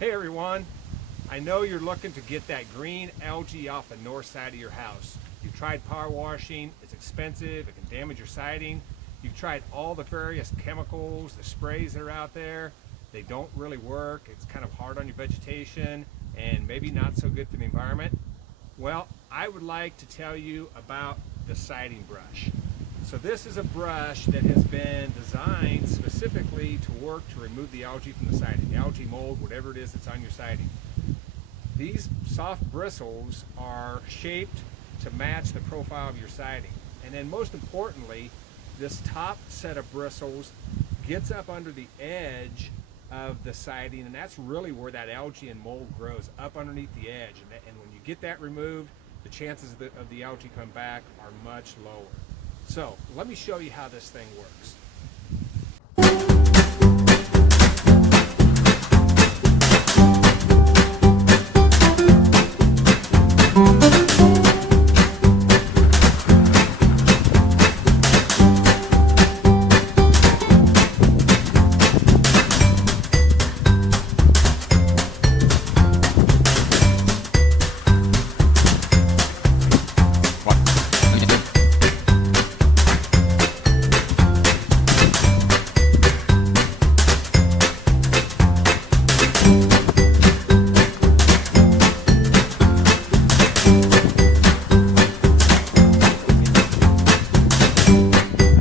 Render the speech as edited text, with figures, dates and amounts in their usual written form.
Hey everyone, I know you're looking to get that green algae off the north side of your house. You've tried power washing, it's expensive, it can damage your siding. You've tried all the various chemicals, the sprays that are out there. They don't really work, it's kind of hard on your vegetation and maybe not so good for the environment. Well, I would like to tell you about the SidingBrush. So this is a brush that has been designed specifically to work to remove the algae from the siding, the algae, mold, whatever it is that's on your siding. These soft bristles are shaped to match the profile of your siding. And then most importantly, this top set of bristles gets up under the edge of the siding, and that's really where that algae and mold grows, up underneath the edge. And when you get that removed, the chances of the algae coming back are much lower. So let me show you how this thing works.